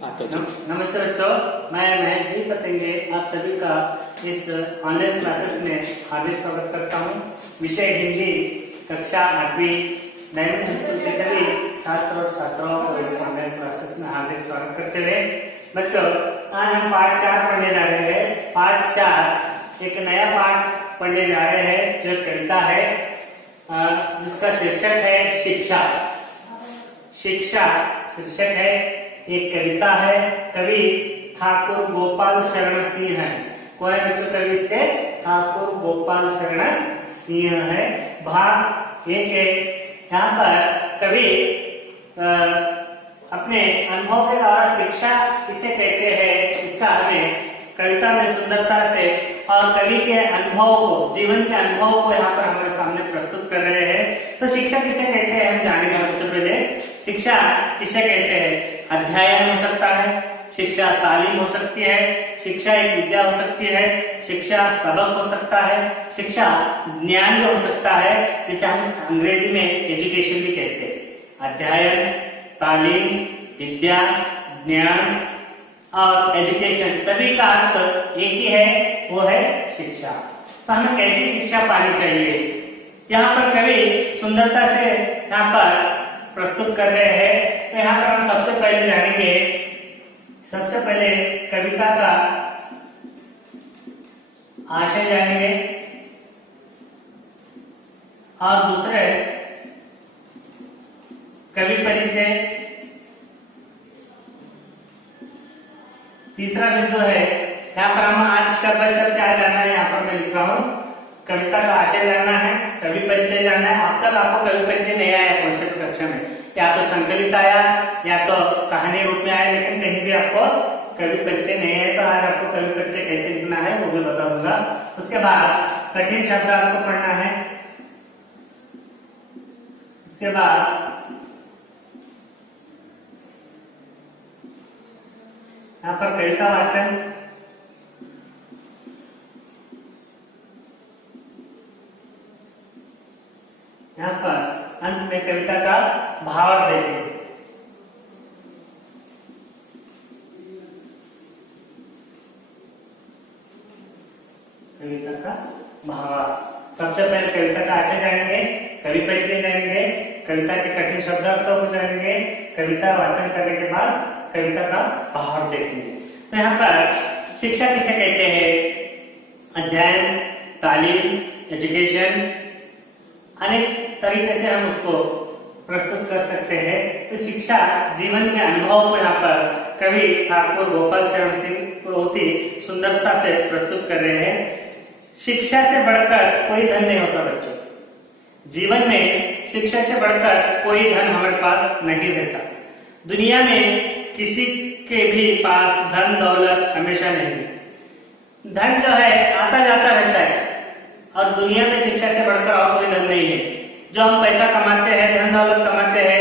नमस्ते बच्चों, मैं महेश जी पतंगे आप सभी का इस ऑनलाइन क्लासेस में हार्दिक स्वागत करता हूं। विषय हिंदी, कक्षा 8वीं, डायमंड स्कूल के सभी छात्र और छात्राओं को इस ऑनलाइन क्लासेस में हार्दिक स्वागत करते हुए बच्चों, आज हम पाठ 4 पढ़ने जा रहे हैं। पाठ 4 एक नया पाठ पढ़ने जा रहे हैं जो कविता है, जिसका शीर्षक है शिक्षा। शिक्षा शीर्षक है, एक कविता है। कवि ठाकुर गोपाल शरण सिंह है। कौन है बच्चों कवि इसके? ठाकुर गोपाल शरण सिंह है। भाग 1 है। यहाँ पर कवि अपने अनुभव के द्वारा शिक्षा किसे कहते हैं इसका हमें कविता में सुंदरता से और कवि के अनुभव को, जीवन के अनुभव को यहाँ पर हमारे सामने प्रस्तुत कर रहे हैं। तो शिक्षा किसे कहते हैं हम जानेंगे। सबसे पहले शिक्षा किसे कहते हैं? अध्ययन हो सकता है, शिक्षा तालीम हो सकती है, शिक्षा एक विद्या हो सकती है, शिक्षा सबक हो सकता है, शिक्षा ज्ञान हो सकता है, जिसे हम अंग्रेजी में एजुकेशन भी कहते हैं। अध्ययन, तालीम, विद्या, ज्ञान और एजुकेशन सभी का अर्थ एक ही है, वो है शिक्षा। तो हमें कैसी शिक्षा पानी चाहिए, यहाँ पर कवि सुंदरता से यहाँ पर प्रस्तुत कर रहे हैं। तो यहाँ पर हम सबसे पहले जानेंगे, सबसे पहले कविता का आशय जानेंगे और दूसरे कवि परिचय, तीसरा बिंदु है यहाँ पर हम आज का परिचय क्या जानना है। यहाँ पर मैं लिख रहा हूँ कविता का आशय जानना है, कवि परिचय जानना है। अब तक आपको कवि परिचय नहीं आया कॉन्सेप्ट कक्षा में, या तो संकलित आया या तो कहानी रूप में आया, लेकिन कहीं भी आपको कवि परिचय नहीं आया। तो आज आपको कवि परिचय कैसे लिखना है वो भी बता दूंगा। उसके बाद कठिन शब्द आपको पढ़ना है। उसके बाद यहाँ पर कविता वाचन, यहाँ पर अंत में कविता का भावार्थ देखेंगे। कविता का भावार्थ, सबसे पहले कविता का आशय जानेंगे, कवि परिचय जानेंगे, कविता के कठिन शब्दार्थों को जानेंगे, कविता वाचन करने के बाद कविता का भावार्थ देखेंगे। तो यहाँ पर शिक्षा किसे कहते हैं? अध्ययन, तालीम, एजुकेशन, अनेक तरीके से हम उसको प्रस्तुत कर सकते हैं। तो शिक्षा जीवन के अनुभव को यहाँ पर कवि ठाकुर गोपाल शरण सिंह बहुत ही सुंदरता से प्रस्तुत कर रहे हैं। शिक्षा से बढ़कर कोई धन नहीं होता बच्चों। जीवन में शिक्षा से बढ़कर कोई धन हमारे पास नहीं रहता। दुनिया में किसी के भी पास धन दौलत हमेशा नहीं। धन जो है आता जाता रहता है और दुनिया में शिक्षा से बढ़कर और कोई धन नहीं है। जो हम पैसा कमाते हैं, धन दौलत कमाते हैं,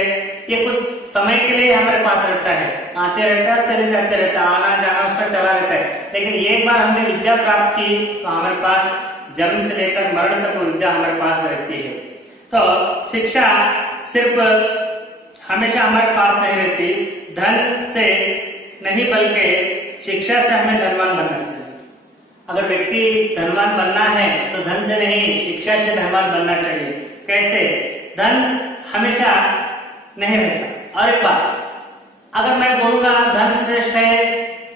ये कुछ समय के लिए हमारे पास रहता है, आते रहता है, चले जाते रहता है, आना जाना उसका चला रहता है। लेकिन एक बार हमने विद्या प्राप्त की तो हमारे पास जन्म से लेकर मरण तक विद्या हमारे पास रहती है। तो शिक्षा सिर्फ हमेशा हमारे पास नहीं रहती। धन से नहीं बल्कि शिक्षा से हमें धनवान बनना चाहिए। अगर व्यक्ति धनवान बनना है तो धन से नहीं, शिक्षा से धनवान बनना चाहिए। कैसे? धन हमेशा नहीं रहता। और एक बात, अगर मैं बोलूंगा धन श्रेष्ठ है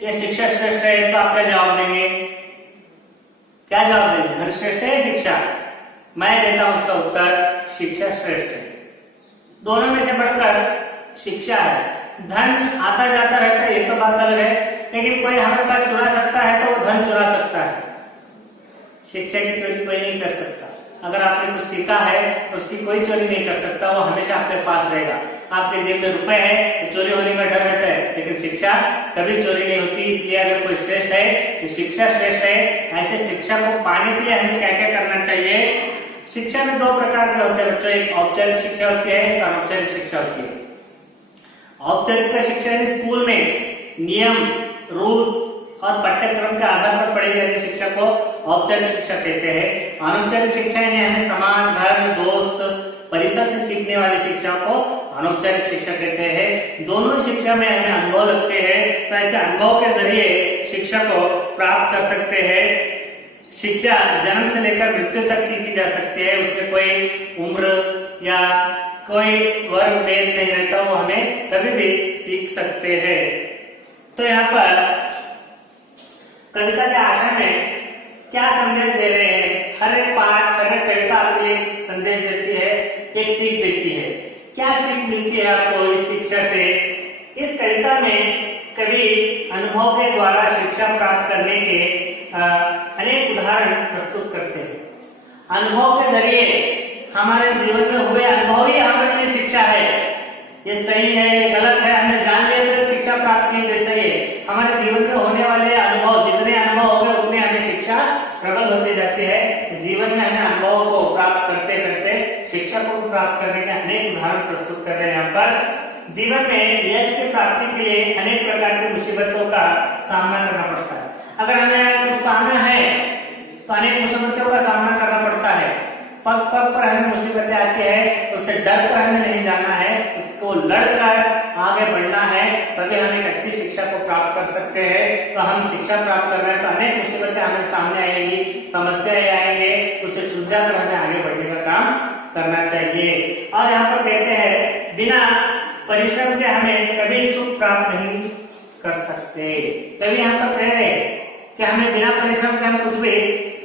या शिक्षा श्रेष्ठ है तो आप क्या जवाब देंगे? क्या जवाब देंगे? धन श्रेष्ठ है या शिक्षा? मैं देता हूं उसका उत्तर, शिक्षा श्रेष्ठ है। दोनों में से बढ़कर शिक्षा है। धन आता जाता रहता है, ये तो बात अलग है, लेकिन कोई हमारे पास चुरा सकता है तो वो धन चुरा सकता है। शिक्षा की चोरी कोई नहीं कर सकता। अगर आपने कुछ सीखा है तो उसकी कोई चोरी नहीं कर सकता, वो हमेशा आपके पास रहेगा। आपके जेब में रुपए है तो चोरी होने का डर रहता है, लेकिन शिक्षा कभी चोरी नहीं होती। इसलिए अगर कोई श्रेष्ठ है तो शिक्षा श्रेष्ठ है। ऐसे शिक्षा को पाने के लिए हमें क्या क्या करना चाहिए? शिक्षा में 2 प्रकार के होते हैं बच्चों, एक औपचारिक शिक्षा होती है, एक अनौपचारिक शिक्षा होती है। औपचारिक शिक्षा स्कूल में नियम, रूल्स और पाठ्यक्रम के आधार पर पढ़ी जाने शिक्षा को औपचारिक शिक्षा कहते हैं। अनौपचारिक शिक्षा यानी हमें समाज, घर, दोस्त, परिसर से सीखने वाली शिक्षा को अनौपचारिक शिक्षा कहते हैं। दोनों शिक्षा में हमें अनुभव लगते हैं, तो ऐसे अनुभव के जरिए शिक्षा को प्राप्त कर सकते हैं। शिक्षा जन्म से लेकर मृत्यु तक सीखी जा सकती है, उसमें कोई उम्र या कोई वर्ग भेद नहीं रहता, वो हमें कभी भी सीख सकते हैं। तो यहाँ पर कविता के आशय में क्या संदेश दे रहे हैं? हर एक पाठ, हर एक कविता आपके लिए एक संदेश देती है, एक सीख देती है। क्या सीख मिलती है आपको इस शिक्षा से? इस कविता में कवि अनुभव के द्वारा शिक्षा प्राप्त करने के अनेक उदाहरण प्रस्तुत करते हैं। अनुभव के जरिए हमारे जीवन में हुए अनुभव ही हमारे लिए शिक्षा है। ये सही है, ये गलत है, हमने जान लिया तो शिक्षा प्राप्त की जैसे ही हमारे जीवन में होने वाले अनुभव, जितने अनुभव हो गए उतने हमें शिक्षा प्रबल होती जाती है। जीवन में हमें अनुभव को प्राप्त करते करते शिक्षा को प्राप्त करने के अनेक उदाहरण प्रस्तुत कर रहे हैं। यहाँ पर जीवन में यश की प्राप्ति के लिए अनेक प्रकार की मुसीबतों का सामना करना पड़ता है। अगर हमें कुछ पाना है तो अनेक मुसीबतों का सामना करना पड़ता है। पग पग पर हमें मुसीबतें आती है, तो उससे डर कर हमें नहीं जाना है, उसको लड़कर आगे बढ़ना है, तभी हम एक अच्छी शिक्षा को प्राप्त कर सकते हैं। तो हम शिक्षा प्राप्त कर रहे हैं तो अनेक मुसीबतें हमें सामने आएंगी, समस्याएं आएंगे, उसे सुलझा कर हमें आगे बढ़ने का काम करना चाहिए। और यहाँ पर कहते हैं बिना परिश्रम के हमें कभी सुख प्राप्त नहीं कर सकते। तभी यहाँ पर कह रहे हैं कि हमें बिना परिश्रम के हम कुछ भी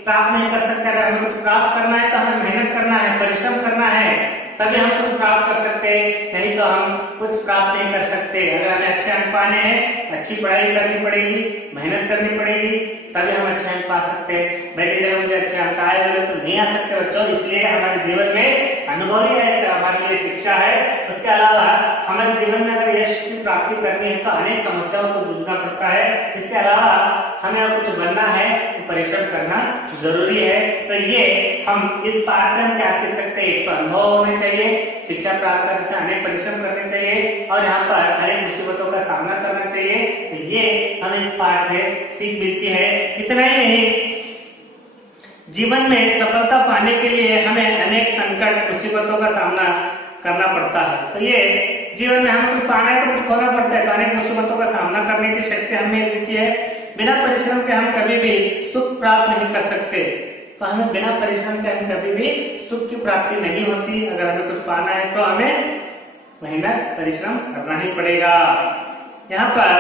प्राप्त नहीं कर सकते। अगर हमें कुछ प्राप्त करना है तो हमें मेहनत करना है, परिश्रम करना है, तभी हम कुछ प्राप्त कर सकते हैं, नहीं तो हम कुछ प्राप्त नहीं कर सकते। अगर हमें अच्छे अंक पाने हैं, अच्छी पढ़ाई करनी पड़ेगी, मेहनत करनी पड़ेगी, तभी हम अच्छे अंक पा सकते हैं। बैठे जगह मुझे अच्छे अंक आए हुए तो नहीं आ सकते बच्चों। इसलिए हमारे जीवन में अनुभव ही है, हमारे लिए शिक्षा है। उसके अलावा हमारे जीवन में अगर यश की प्राप्ति करनी है तो अनेक समस्याओं को जूझना पड़ता है। इसके अलावा हमें अगर कुछ बनना है तो परिश्रम करना जरूरी है। तो ये हम इस पाठ से हम क्या सीख सकते हैं? तो अनुभव होने चाहिए, शिक्षा प्राप्त करने से अनेक परिश्रम करने चाहिए और यहाँ पर अनेक मुसीबतों का सामना करना चाहिए। तो ये हमें इस पाठ से सीख मिलती है। इतना ही नहीं, जीवन में सफलता पाने के लिए हमें अनेक संकट, मुसीबतों का सामना करना पड़ता है। तो ये जीवन में हमें कुछ पाना है तो कुछ खोना पड़ता है, तो अनेक मुसीबतों का सामना करने की शक्ति हमें मिलती है। बिना परिश्रम के हम कभी भी सुख प्राप्त नहीं कर सकते। तो हमें बिना परिश्रम के हम कभी भी सुख की प्राप्ति नहीं होती। अगर हमें कुछ पाना है तो हमें मेहनत, परिश्रम करना ही पड़ेगा। यहाँ पर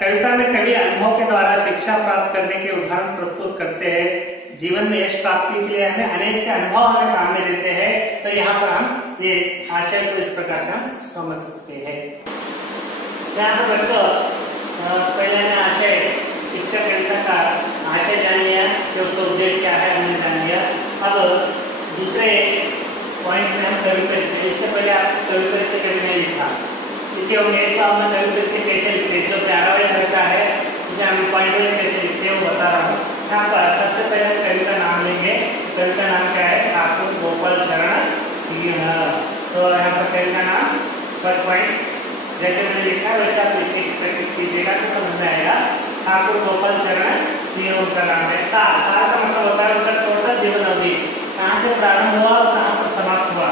कविता में कवि अनुभव के द्वारा शिक्षा प्राप्त करने के उदाहरण प्रस्तुत करते हैं। जीवन में यश प्राप्ति के लिए हमें अनेक से अनुभव हमें काम में देते हैं। तो यहाँ पर हम ये आशय को इस प्रकार से हम समझ सकते हैं। यहाँ पर बच्चों पहले हमने आशय, शिक्षा कविता का आशय जान लिया कि उसका उद्देश्य क्या है, हमने जान लिया। अब दूसरे पॉइंट में हम कवि परिचय, इससे पहले आप कवि परिचय कभी नहीं लिखा, लिखे होंगे तो आपने कवि परिचय कैसे लिखते, जो प्यारा वाइज रहता है उसे हम पॉइंट वाइज कैसे लिखते हैं वो बता रहा हूँ। यहाँ पर सबसे पहले हम कवि का नाम लेंगे। कवि का नाम क्या है? ठाकुर गोपाल चरण सिंह। तो यहाँ पर कवि का नाम, फर्स्ट पॉइंट जैसे मैंने लिखा है वैसे आप लिखने की प्रैक्टिस कीजिएगा तो समझ में आएगा। ठाकुर गोपाल चरण सिंह उनका नाम है। ता का मतलब होता है उनका टोटल जीवन अवधि, कहाँ से प्रारंभ हुआ और कहाँ पर समाप्त हुआ।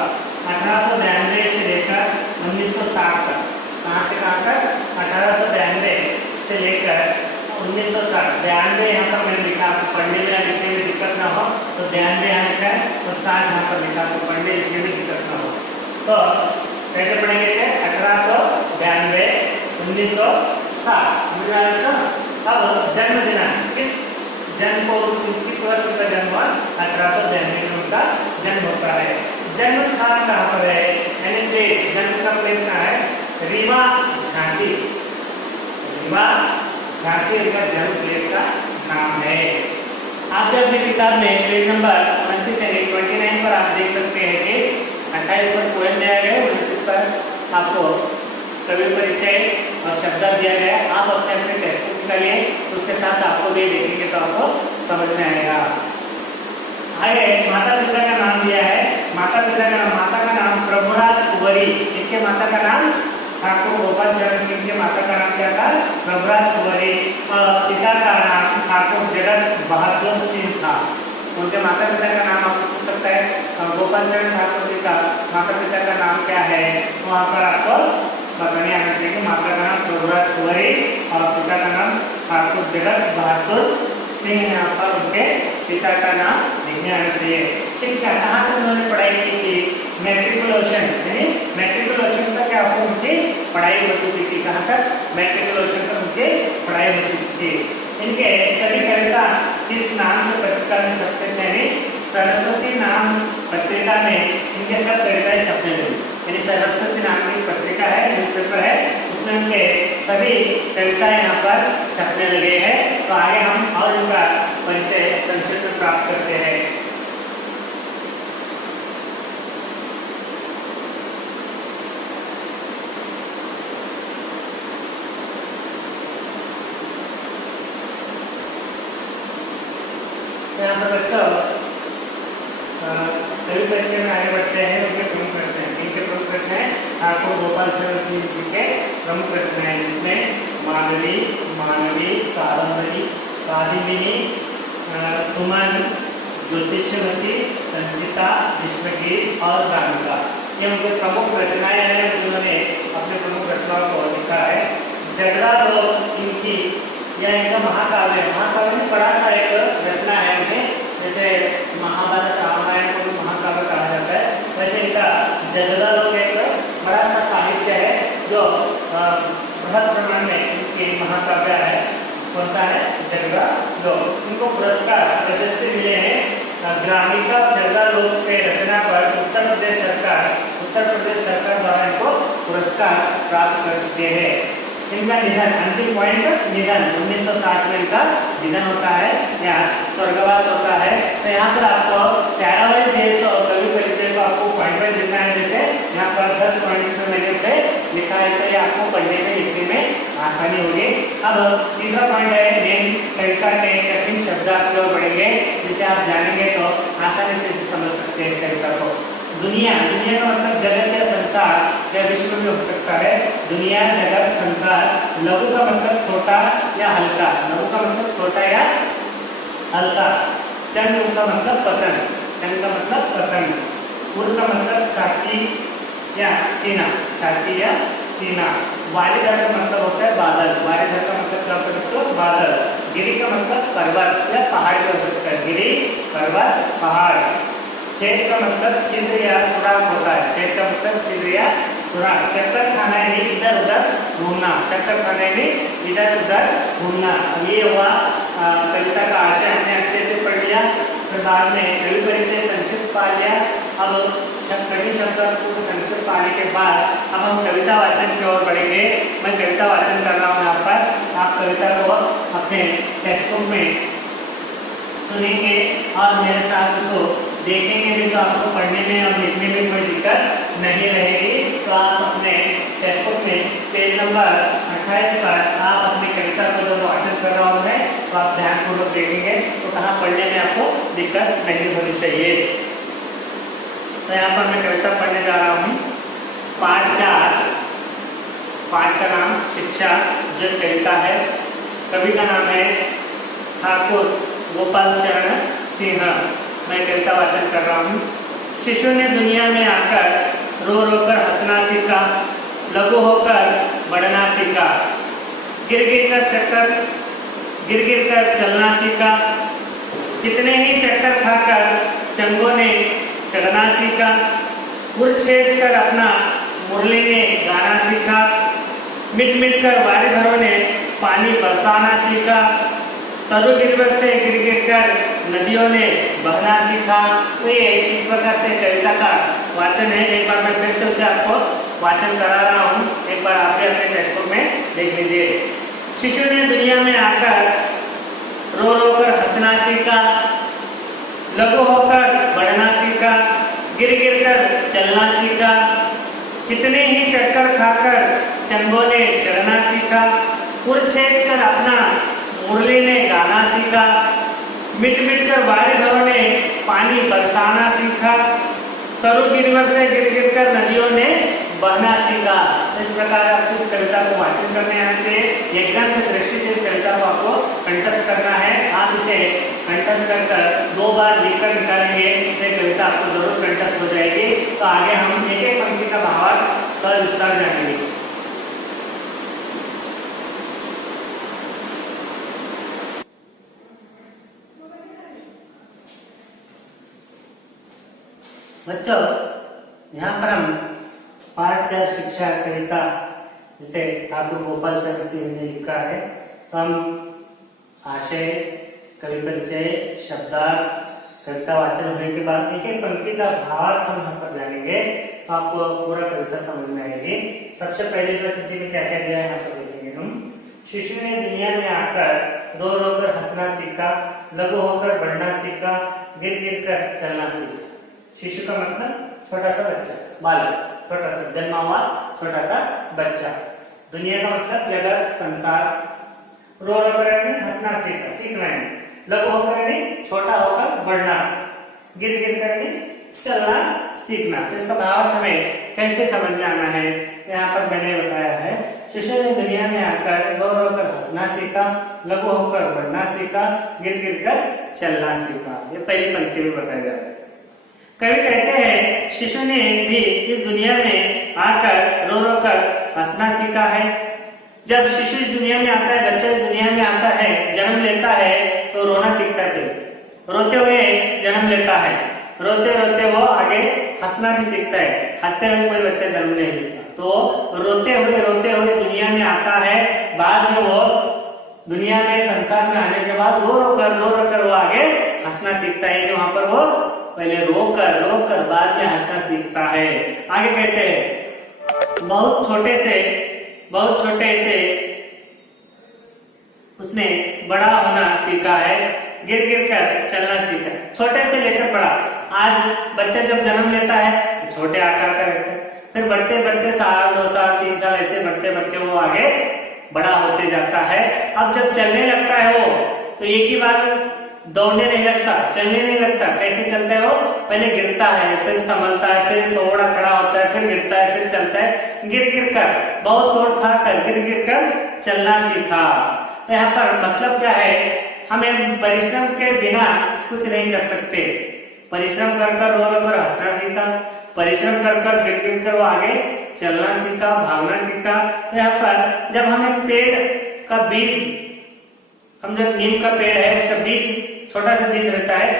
1892 से लेकर 1960 तक। कहाँ से कहाँ तक? 1892 से लेकर 1960। 92 यहाँ पर मैंने लिखा, आपको पढ़ने में या लिखने में दिक्कत ना हो तो 92 यहाँ लिखा है और 60 यहाँ पर लिखा, आपको पढ़ने लिखने में दिक्कत ना हो। तो कैसे पढ़ेंगे इसे? 1892 1960 समझ में आया? अब जन्म दिनांक, किस जन्म को, किस वर्ष उनका जन्म हुआ? 1892 में उनका जन्म होता है। जन्म स्थान कहाँ पर है? यानी प्लेस, जन्म का प्लेस कहाँ है? रीवा झांसी। रीवा झांसी उनका जन्म प्लेस का नाम है। आप जब अपनी किताब में पेज नंबर 29 पर आप देख सकते हैं कि 28 पर पोएम दिया गया है, 29 पर आपको कवि परिचय और शब्द दिया गया है। आप अपने अपने टेक्स्ट करिए, उसके साथ आपको भी देखेंगे तो आपको समझ में आएगा। आगे माता पिता का नाम दिया है। माता पिता का नाम, माता का नाम प्रभुराज कुंवरी, इनके माता का नाम ठाकुर गोपाल चरण सिंह के माता का नाम क्या था? प्रभुराज कुंवरी। और पिता का नाम ठाकुर जगत बहादुर सिंह था। उनके माता पिता का नाम आपको पूछ सकते सकता है गोपाल चरण ठाकुर जी का माता पिता का नाम क्या है, तो वहाँ पर आपको बताने आना चाहिए कि माता का नाम प्रभुराज कुंवरी और पिता का नाम ठाकुर जगत बहादुर सिंह। यहाँ पर उनके पिता का नाम लिखने आना चाहिए। शिक्षा कहाँ तक उन्होंने पढ़ाई की थी, मैट्रिकुलेशन यानी मैट्रिकुलेशन तक आपको उनकी पढ़ाई हो चुकी थी। कहाँ तक, मैट्रिकुलेशन तक उनकी पढ़ाई हो चुकी थी। इनके सभी कविता किस नाम की पत्रिका में छपते थे, यानी सरस्वती नाम पत्रिका में इनके सब कविताएं छपने लगी। यानी सरस्वती नाम की पत्रिका है, न्यूज़पेपर है, उसमें उनके सभी कविताएं यहाँ पर छपने लगे हैं। तो आगे हम और इनका परिचय संक्षिप्त में प्राप्त करते हैं। यहाँ पर बच्चों कवि परिचय में आगे बढ़ते हैं। उनके प्रमुख रचना है, इनके प्रमुख रचना है ठाकुर गोपाल चरण सिंह जी के प्रमुख रचना है, जिसमें मानवी, मानवी, कादम्बरी, कादिमिनी, सुमन, ज्योतिषमती, संचिता, विश्वगीत और रामिका, ये उनके प्रमुख रचनाएं हैं जिन्होंने अपने प्रमुख रचनाओं को लिखा है। जगरा लोग इनकी यह इनका महाकाव्य है। महाकाव्य में बड़ा सा एक रचना है उनके, जैसे महाभारत रामायण को भी महाकाव्य कहा जाता है, वैसे इनका जगरा लोग एक बड़ा सा साहित्य है जो बृहद प्रमाण में इनकी महाकाव्य है। कौन सा है, जगरा लोग। इनको पुरस्कार प्रशस्ति मिले हैं। ग्रामिका जगरा लोग के रचना पर उत्तर प्रदेश सरकार द्वारा इनको पुरस्कार प्राप्त कर चुके हैं। इनका निधन, अंतिम पॉइंट निधन, 1960 में इनका निधन होता है या स्वर्गवास होता है। तो यहाँ पर आपको 13वें देश और कवि परिचय को आपको पॉइंट वाइज लिखना है। जैसे यहाँ पर 10 पॉइंट में मैंने से लिखा है, तो ये आपको पढ़ने में लिखने में आसानी होगी। अब तीसरा पॉइंट है मेन कविता के कठिन शब्दार्थ की ओर बढ़ेंगे, जिसे आप जानेंगे तो आसानी से समझ सकते हैं कविता को। दुनिया, दुनिया का मतलब जगत या संसार या विश्व में हो सकता है। दुनिया, जगत, संसार। लघु का मतलब छोटा या हल्का, लघु का मतलब छोटा या हल्का। चंड का मतलब पतन, चंड का मतलब पतन। उर का मतलब छाती या सीना, छाती या सीना। वारिधर का मतलब होता है बादल, वारिधर का मतलब क्या होता है, बादल। गिरि का मतलब पर्वत या पहाड़ भी हो सकता है, गिरि, पर्वत, पहाड़। छेद का मतलब छिद्र या सुराख होता है, छेद का मतलब छिद्र या सुराख। चक्कर खाना यानी इधर उधर घूमना, चक्कर खाना यानी इधर उधर घूमना। ये हुआ कविता का आशय, हमने अच्छे से पढ़ लिया। फिर बाद में कवि परिचय संक्षिप्त पा लिया। अब कठिन शब्दार्थ को संक्षिप्त पाने के बाद अब हम कविता वाचन की ओर बढ़ेंगे। मैं कविता वाचन कर रहा हूँ यहाँ पर, आप कविता को अपने टेक्स्ट बुक में सुनेंगे और मेरे साथ उसको देखेंगे भी, तो आपको पढ़ने में और लिखने में कोई दिक्कत नहीं रहेगी। तो आप अपने टेक्स्ट बुक में पेज नंबर 28 पर आप अपनी कविता को जो वाचन कर रहा हूँ मैं, तो आप ध्यानपूर्वक देखेंगे तो कहाँ पढ़ने में आपको दिक्कत नहीं होनी चाहिए। तो यहाँ पर मैं कविता पढ़ने जा रहा हूँ। पाठ 4, पाठ का नाम शिक्षा, जो कविता है। कवि का नाम है ठाकुर गोपाल चरण सिंह। मैं कविता वाचन कर रहा हूँ। शिशु ने दुनिया में आकर रो रो कर हंसना सीखा, लघु होकर बढ़ना सीखा, गिर गिर कर चलना सीखा, कितने ही चक्कर खाकर चंगों ने चढ़ना सीखा, उड़ छेद कर अपना मुरली ने गाना सीखा, मिट मिट कर वारिधरों ने पानी बरसाना सीखा, तरु गिरवर से गिर कर नदियों ने बहना सीखा। तो ये इस प्रकार से कविता का वाचन है। एक बार मैं फिर से उसे आपको वाचन करा रहा हूँ, एक बार आप भी अपने टेक्स्ट बुक में देख लीजिए। शिशु ने दुनिया में आकर रो रो कर हंसना सीखा, लघु होकर बढ़ना सीखा, गिर कर चलना सीखा, कितने ही चक्कर खाकर चंगों ने चढ़ना सीखा, उड़ छेद कर अपना मुरली ने गाना सीखा, मिट मिट कर वारिधरों ने पानी बरसाना सीखा, तरु गिरवर से गिर कर नदियों ने बहना सीखा। इस प्रकार आपको इस कविता को वाचन करने आना चाहिए। एग्जाम की दृष्टि से इस कविता को आपको कंठस्थ करना है। आप इसे कंठस्थ कर 2 बार लिखकर निकालेंगे तो कविता आपको जरूर कंठस्थ हो जाएगी। तो आगे हम एक एक पंक्ति का भावार्थ सविस्तार जानेंगे। बच्चों, यहाँ पर हम पाठ 4 शिक्षा कविता जिसे ठाकुर गोपाल शर्मा सिंह ने लिखा है, तो हम आशय, कवि परिचय, शब्दार्थ, कविता वाचन होने के बाद एक एक पंक्ति का भावार्थ हम यहाँ पर जानेंगे, तो आपको पूरा कविता समझ में आएगी। सबसे पहले जो पंक्ति में क्या क्या दिया है यहाँ पर देखेंगे हम। शिशु ने दुनिया में आकर रो रो कर हंसना सीखा, लघु होकर बढ़ना सीखा, गिर गिर कर चलना सीखा। शिशु का मतलब छोटा सा बच्चा, बालक, छोटा सा जन्मा हुआ छोटा सा बच्चा। दुनिया का मतलब जगत, संसार। रो रो कर हंसना सीखा, सीखना है। लघु होकर छोटा होकर बढ़ना, गिर गिर कर चलना सीखना। तो इसका भाव हमें कैसे समझ में आना है, यहाँ पर मैंने बताया है। शिशु ने दुनिया में आकर रो रो कर हंसना सीखा, लघु होकर बढ़ना सीखा, गिर गिर कर चलना सीखा। ये पहली पंक्ति में बताया जा रहा है। कवि कहते हैं शिशु ने भी इस दुनिया में आकर रो रो कर हंसना सीखा है। जब शिशु इस दुनिया में आता है, बच्चा इस दुनिया में आता है, जन्म लेता है, तो रोना सीखता है। रोते हुए जन्म लेता है, रोते रोते वो आगे हंसना भी सीखता है। हंसते हुए कोई बच्चा जन्म नहीं लेता, तो रोते हुए दुनिया में आता है। बाद में वो दुनिया में संसार में आने के बाद रो रो कर वो आगे हंसना सीखता है। वहां पर वो पहले रोकर बाद में हंसना सीखता है। आगे कहते हैं बहुत छोटे से उसने बड़ा होना सीखा है, गिर गिर कर चलना सीखा। छोटे से लेकर बड़ा। आज बच्चा जब जन्म लेता है तो छोटे आकार का रहता है, फिर बढ़ते बढ़ते साल 2 साल 3 साल ऐसे बढ़ते बढ़ते वो आगे बड़ा होते जाता है। अब जब चलने लगता है वो, तो एक ही बार दौड़ने नहीं लगता, चलने नहीं लगता। कैसे चलता है वो? पहले गिरता है, फिर संभलता है, फिर थोड़ा खड़ा होता है, फिर गिरता है, फिर चलता है। गिर गिर कर, बहुत चोट खाकर गिर गिर कर चलना सीखा। तो यहाँ पर मतलब क्या है, हमें परिश्रम के बिना कुछ नहीं कर सकते। परिश्रम कर रो रो कर हंसना सीखा, परिश्रम कर गिर गिर कर वो आगे चलना सीखा, भागना सीखा। तो यहाँ पर जब हमें पेड़ का बीज, समझो नीम का पेड़ है, उसका बीज छोटा सा बीज रहता है,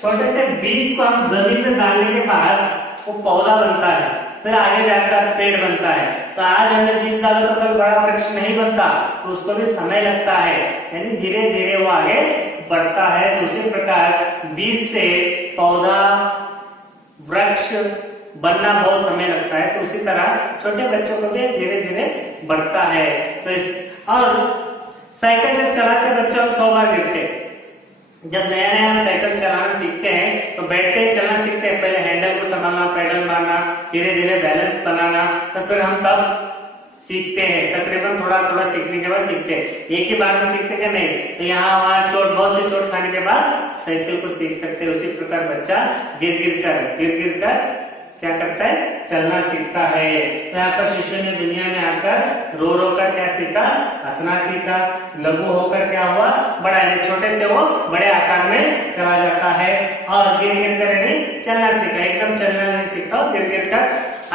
छोटे से बीज को हम जमीन में डालने के बाद वो पौधा बनता है, फिर आगे जाकर पेड़ बनता है। तो आज हमने बीज डाला तो कभी बड़ा वृक्ष नहीं बनता, तो उसको भी समय लगता है, यानी धीरे धीरे वो आगे बढ़ता है। तो उसी प्रकार बीज से पौधा, वृक्ष बनना बहुत समय लगता है, तो उसी तरह छोटे बच्चों को भी धीरे धीरे बढ़ता है। तो इस और साइकिल जब चलाते बच्चे हम 100 बार गिरते। जब नया नया हम साइकिल चलाना सीखते हैं तो बैठते ही चलना सीखते हैं। पहले हैंडल को संभालना, पेडल मारना, धीरे धीरे बैलेंस बनाना, तो फिर हम तब सीखते हैं। तकरीबन थोड़ा थोड़ा सीखने के बाद सीखते हैं, एक ही बार में सीखते क्या नहीं। तो यहाँ वहां बहुत सी चोट खाने के बाद साइकिल को सीख सकते हैं। उसी प्रकार बच्चा गिर गिर कर क्या करता है, चलना सीखता है। तो यहाँ पर शिशु ने दुनिया में आकर रो रो कर क्या सीखा, हंसना सीखा। लघु होकर क्या हुआ, बड़ा, यानी छोटे से वो बड़े आकार में चला जाता है। और गिर गिर कर चलना सीखा, एकदम चलना नहीं सीखा, गिर गिर कर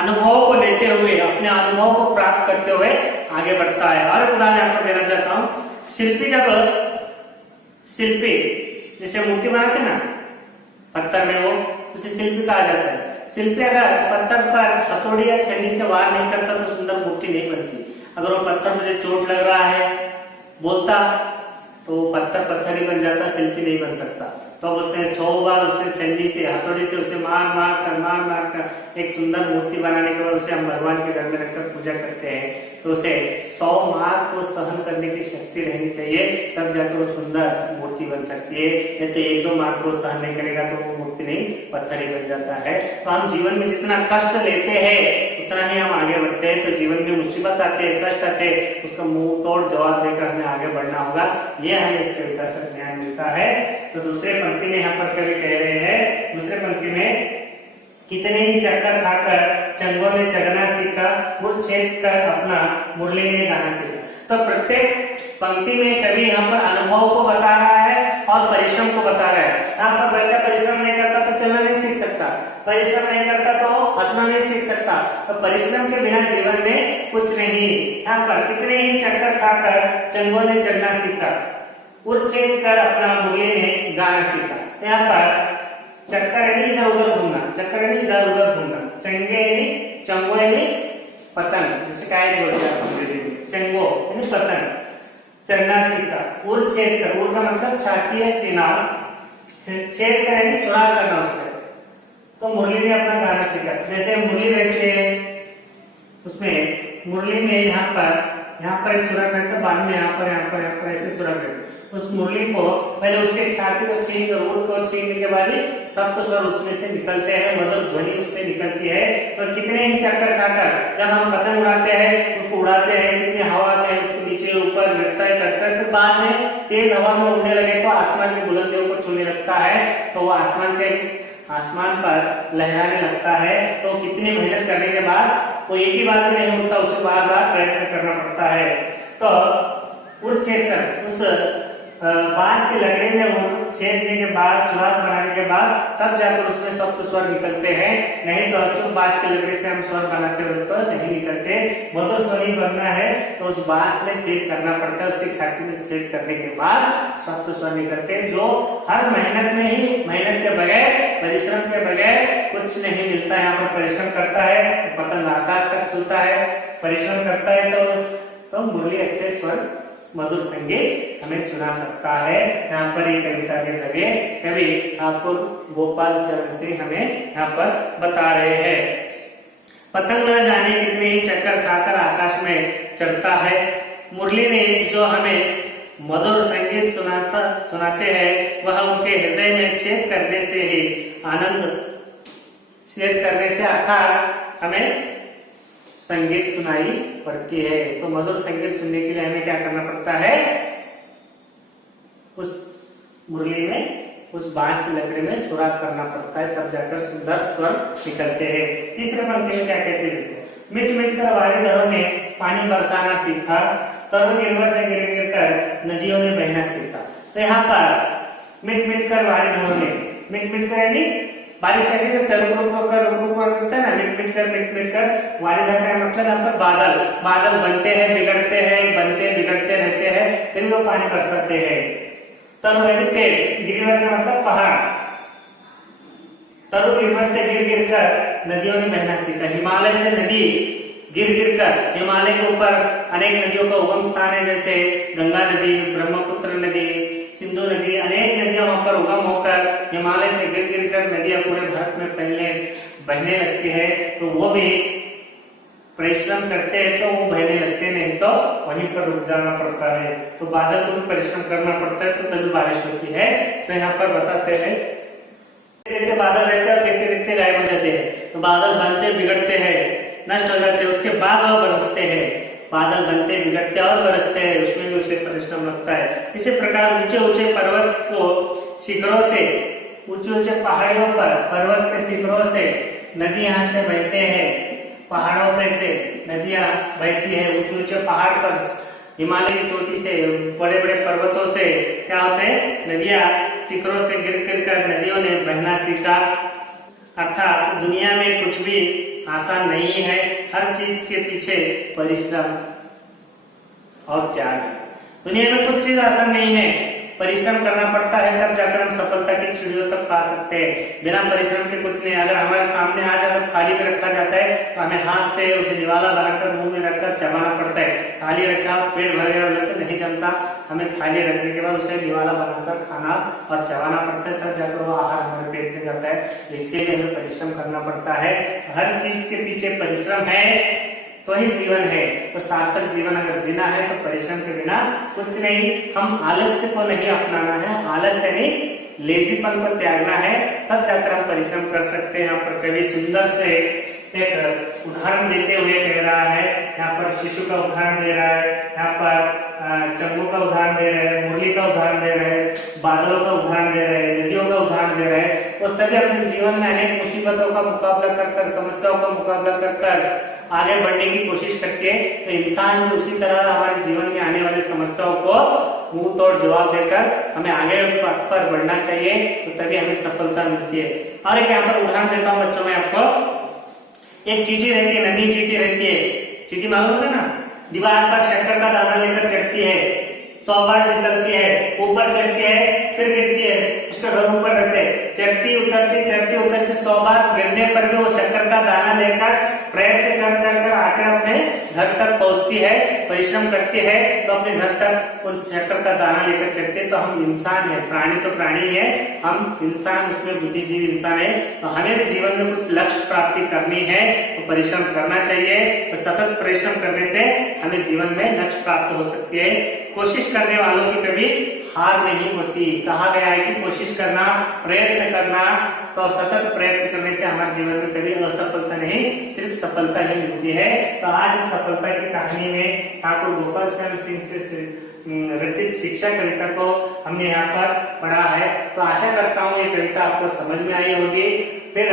अनुभव को लेते हुए, अपने अनुभव को प्राप्त करते हुए आगे बढ़ता है। और उदाहरण यहाँ पर देना चाहता हूँ, शिल्पी जैसे मूर्ति बनाते ना पत्थर में, वो उसे शिल्पी कहा जाता है। शिल्पी अगर पत्थर पर हथौड़ी या छन्नी से वार नहीं करता तो सुंदर मूर्ति नहीं बनती। अगर वो पत्थर मुझे चोट लग रहा है बोलता तो पत्थर ही बन जाता, शिल्पी नहीं बन सकता। तो उसे 100 बार उससे छन्नी से, हथौड़ी से उसे मार मार कर एक सुंदर मूर्ति बनाने के बाद उसे हम भगवान के घर में रखकर पूजा करते हैं। तो उसे 100 मार को सहन करने की शक्ति रहनी चाहिए, तब जाकर वो सुंदर मूर्ति बन सकती है। नहीं तो 1-2 मार को सहन नहीं करेगा तो वो मूर्ति नहीं, पत्थर ही बन जाता है। तो हम जीवन में जितना कष्ट लेते हैं उतना ही हम आगे बढ़ते हैं। तो जीवन में मुसीबत आते हैं, कष्ट आते हैं, उसका मुंह तोड़ जवाब देकर हमें आगे बढ़ना होगा। ये हमें इस कविता से ज्ञान मिलता है। तो दूसरे पंक्ति में यहाँ पर कवि कह रहे हैं, दूसरे पंक्ति में कितने ही चक्कर खाकर चंगों ने चढ़ना सीखा, मुड़ छेद कर अपना मुरली ने गाना सीखा। तो प्रत्येक पंक्ति में कवि यहाँ पर अनुभव को बता रहा है और परिश्रम को बता रहा है। यहाँ पर बच्चा परिश्रम नहीं करता तो चलना नहीं सीख सकता, परिश्रम नहीं करता तो हंसना नहीं सीख सकता, तो परिश्रम के बिना जीवन में कुछ नहीं। यहाँ पर कितने ही चक्कर खाकर चंगों ने चढ़ना सीखा, उड़छेद कर अपना मुरली ने गाना सीखा। तो यहाँ पर चक्कर इधर उधर घूमना, चक्कर इधर उधर घूमना, चंगे चंगो पतंग, जैसे काय बोलते हैं अंग्रेजी में, चंगो यानी पतंग, चढ़ना सीखा। उड़ छेद कर, उड़ का मतलब छाती है सीना, छेद कर यानी सुराग करना उसमें। तो मुरली ने अपना गाना सीखा। जैसे मुरली रहती है उसमें मुरली में यहाँ पर एक सुराग रहता है, बाद में यहाँ पर ऐसे सुराग रहते हैं। उस मुरली को पहले उसके छाती को छीन कर, उड़ को छीनने के बाद ही सप्त स्वर उसमें से निकलते हैं, मधुर ध्वनि उससे निकलती है। तो कितने ही चक्कर खाकर जब हम पतंग उड़ाते हैं, उसको उड़ाते हैं, कितनी हवा में उसको नीचे ऊपर गिरता है करता है, फिर बाद में तेज हवा में उड़ने लगे तो आसमान की बुलंदियों को छूने लगता है, तो वो आसमान पर लहराने लगता है। तो कितनी मेहनत करने के बाद वो एक ही बार में नहीं उड़ता, उसे बार बार प्रयत्न करना पड़ता है। तो उड़ छेद कर उस बांस की लकड़ी में छेदने के बाद, सुराग बनाने के बाद तब जाकर उसमें सप्त स्वर निकलते हैं, नहीं तो अचूक बांस की लकड़ी से हम स्वर बनाते हुए तो नहीं निकलते। मधुर स्वर बनना है तो उस बांस में छेद करना पड़ता है, उसकी छाती में छेद करने के बाद सप्त स्वर निकलते हैं, जो हर मेहनत में ही, मेहनत के बगैर, परिश्रम के बगैर कुछ नहीं मिलता है। यहाँ पर परिश्रम करता है तो पतंग आकाश तक चलता है, परिश्रम करता है तो मुरली अच्छे स्वर मधुर संगीत हमें सुना सकता है। यहाँ पर ये कविता के जरिए कवि ठाकुर गोपाल चरण से हमें यहाँ पर बता रहे हैं। पतंग न जाने कितने ही चक्कर खाकर आकाश में चढ़ता है, मुरली ने जो हमें मधुर संगीत सुनाते हैं वह उनके हृदय में छेद करने से ही छेद करने से अर्थात हमें संगीत सुनाई पड़ती है। तो मधुर संगीत सुनने के लिए हमें क्या करना पड़ता है, उस मुरली में, उस बांस की लकड़ी में सुराग करना पड़ता है, तब जाकर सुंदर स्वर निकलते हैं। तीसरे पंक्ति में क्या कहते हैं, मिट मिट कर वारिधरों ने पानी बरसाना सीखा, तरुण गिरवर से गिर गिर कर नदियों ने बहना सीखा। तो यहाँ पर मिट मिट कर वारिधरों ने, मिट मिट कर यानी बारिश ऐसे जब रुक रुक करता है ना, मिट मिट कर वारिधर का मतलब यहाँ पर बादल बनते हैं, बिगड़ते हैं, बनते बिगड़ते रहते हैं, फिर वो पानी बरसाते हैं। तरु यानी पेड़, गिरिवर का मतलब पहाड़, तरु गिरिवर से गिर गिर कर नदियों ने बहना सीखा। हिमालय से नदी गिर गिर कर, हिमालय के ऊपर अनेक नदियों का उगम स्थान है, जैसे गंगा नदी, ब्रह्मपुत्र नदी, सिंधु नदी, अनेक नदियां वहां पर उगम होकर हिमालय से गिर गिर कर नदियां पूरे भारत में बहने लगती है। तो वो भी परिश्रम करते हैं तो वो बहने लगते, नहीं तो वहीं पर रुक जाना पड़ता है। तो बादल को भी परिश्रम करना पड़ता है तो तभी बारिश होती है। तो यहाँ पर बताते हैं देखते बादल रहते हैं और देखते देखते गायब हो जाते हैं, तो बादल बनते बिगड़ते हैं, नष्ट हो जाते हैं, उसके बाद वह बरसते हैं। बादल बनते बिगड़ते और बरसते हैं, उसमें भी उसे परिश्रम लगता है। इसी प्रकार ऊंचे ऊंचे पर्वत को शिखरों से, ऊंचे ऊंचे पहाड़ियों पर पर्वत के शिखरों से नदी यहाँ से बहते हैं, पहाड़ों पे से नदियां बहती है, ऊंचे ऊंचे पहाड़ पर, हिमालय की चोटी से, बड़े बड़े पर्वतों से क्या होते हैं, नदियां शिखरों से गिर गिर कर नदियों ने बहना सीखा। अर्थात दुनिया में कुछ भी आसान नहीं है, हर चीज के पीछे परिश्रम और त्याग है। दुनिया में कुछ चीज आसान नहीं है, परिश्रम करना पड़ता है, तब जाकर हम सफलता की सीढ़ियों तक पा सकते हैं। बिना परिश्रम के कुछ नहीं। अगर हमारे सामने आज अगर थाली में रखा जाता है तो हमें हाथ से उसे निवाला बनाकर मुंह में रखकर चबाना पड़ता है। थाली रखा, पेट भर गया तो नहीं जमता, हमें थाली रखने के बाद उसे निवाला बनाकर खाना और चबाना पड़ता है, तब जाकर वो आहार हमारे पेट में जाता है। इसके लिए हमें परिश्रम करना पड़ता है। हर चीज के पीछे परिश्रम है तो ही जीवन है। तो सार्थक जीवन अगर जीना है तो परिश्रम के बिना कुछ नहीं। हम आलस्य को नहीं अपनाना है, आलस्य नहीं लेजीपन को त्यागना है, तब जाकर हम परिश्रम कर सकते हैं। यहाँ पर कवि सुंदर से एक उदाहरण देते हुए कह रहा है, यहाँ पर शिशु का उदाहरण दे रहा है, यहाँ पर चंगू का उदाहरण दे रहे हैं, मुरली का उदाहरण दे रहे हैं, बादलों का उदाहरण दे रहे हैं, नदियों का उदाहरण दे रहे हैं। वो सभी अपने जीवन में अनेक मुसीबतों का मुकाबला कर समस्याओं का मुकाबला कर आगे बढ़ने की कोशिश करते हैं। तो इंसान भी उसी तरह हमारे जीवन में आने वाली समस्याओं को मुंह तोड़ जवाब देकर हमें आगे पर बढ़ना चाहिए, तो तभी हमें सफलता मिलती है। और एक यहाँ पर उदाहरण देता हूँ बच्चों में आपको। एक चींटी रहती है, नन्ही चींटी रहती है। चींटी मालूम है ना, दीवार पर शक्कर का दाना लेकर चढ़ती है, 100 बार फिसलती है, ऊपर चढ़ती है, फिर गिरती है, उसका घर ऊपर रहते है, चढ़ती उतरती 100 बार गिरने पर भी वो शक्कर का दाना लेकर प्रयत्न कर आकर अपने घर तक पहुंचती है, परिश्रम करती है, तो अपने घर तक उन शक्कर का दाना लेकर चढ़ती है। तो हम इंसान है, प्राणी तो प्राणी है, हम इंसान, उसमें बुद्धिजीवी इंसान है। तो हमें भी जीवन में कुछ लक्ष्य प्राप्ति करनी है तो परिश्रम करना चाहिए। तो सतत परिश्रम करने से हमें जीवन में लक्ष्य प्राप्त हो सकती है। कोशिश करने वालों की कभी हार नहीं होती। कहा गया है कि कोशिश करना, प्रयत्न करना, तो सतत प्रयत्न करने से हमारे जीवन में कभी असफलता नहीं, सिर्फ सफलता ही मिलती है। तो आज इस सफलता की कहानी में ठाकुर गोपाल चंद्र सिंह से रचित शिक्षा कविता को हमने यहाँ पर पढ़ा है। तो आशा करता हूँ ये कविता आपको समझ में आई होगी। फिर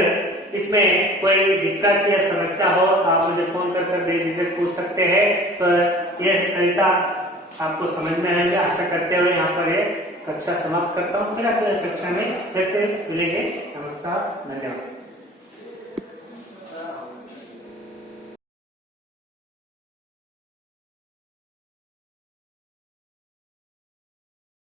इसमें कोई दिक्कत या समस्या हो तो आप मुझे फोन कर बेझिझक पूछ सकते हैं। तो ये कविता आपको समझ में आएंगे, आशा करते हुए यहाँ पर ये कक्षा समाप्त करता हूँ। फिर अगले कक्षा में फिर से मिलेंगे। नमस्कार, धन्यवाद।